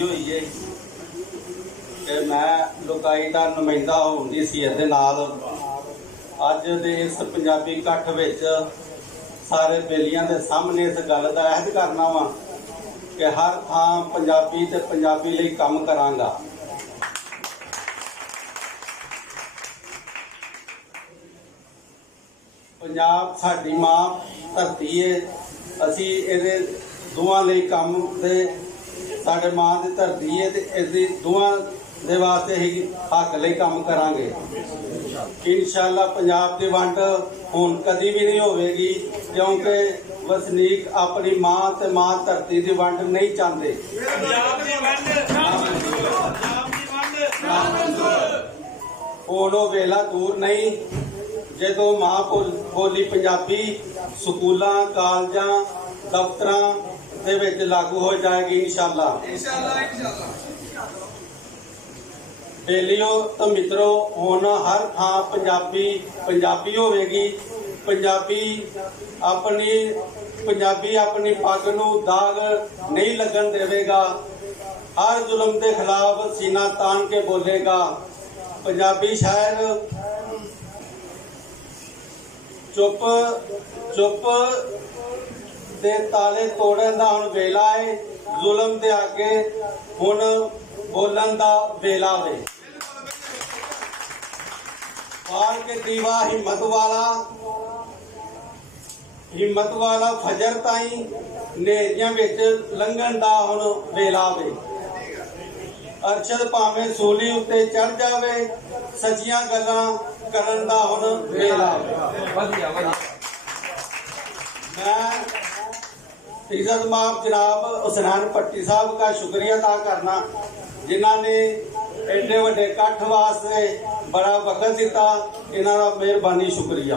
खुशी हुई है कि मैं लुकाई का नुमाइंदा होने की सीयत दे नाल अज दे इस पंजाबी इकट्ठ विच सारे बेलियां दे सामने इस गल का अहद करना वा कि हर थां पंजाबी ते पंजाबी लई काम करांगा। पंजाब साडी मां धरती है, असी इहदे दोवां लई काम ते साडे मां दी धरती है ते इहदी दोवां दे वास्ते ही हक लई काम करांगे। इंशाअल्लाह पंजाब की वंड हुण कदी भी नहीं होवेगी, क्योंकि वसनीक अपनी मां ते मां धरती की वंड नहीं चाहते। हुण वो वेला दूर नहीं जदों मां बोली पंजाबी स्कूलों कॉलेजां दफ्तरां दे विच लागू हो जाएगी इंशाअल्लाह। बेलियो तो मित्रों हुण हर थां पंजाबी पंजाबी होवेगी। पंजाबी अपनी पग नूं दाग नहीं लगन देवेगा, हर जुल्म के खिलाफ सीना तान के बोलेगा। पंजाबी शायर चुप चुप दे ताले तोड़न दा हुण वेला है, जुल्म दे आगे हुण बोलन दा वेला वे। पाल के दीवा हिम्मत वाला फजर ताई नेरियां विच लंघन दा हुण वेला वे। अरशद भावें सूली उत्ते चढ़ जावे, सच्चियां गल्लां करन दा हुण वेला वे। मैं इज्जत माफ जनाब हुसैन भट्टी साहब का शुक्रिया अदा करना, जिन्हों ने एडे वड्डे इकट्ठ वास्ते बड़ा वक्त दिता। इन्हां दा मेहरबानी शुक्रिया।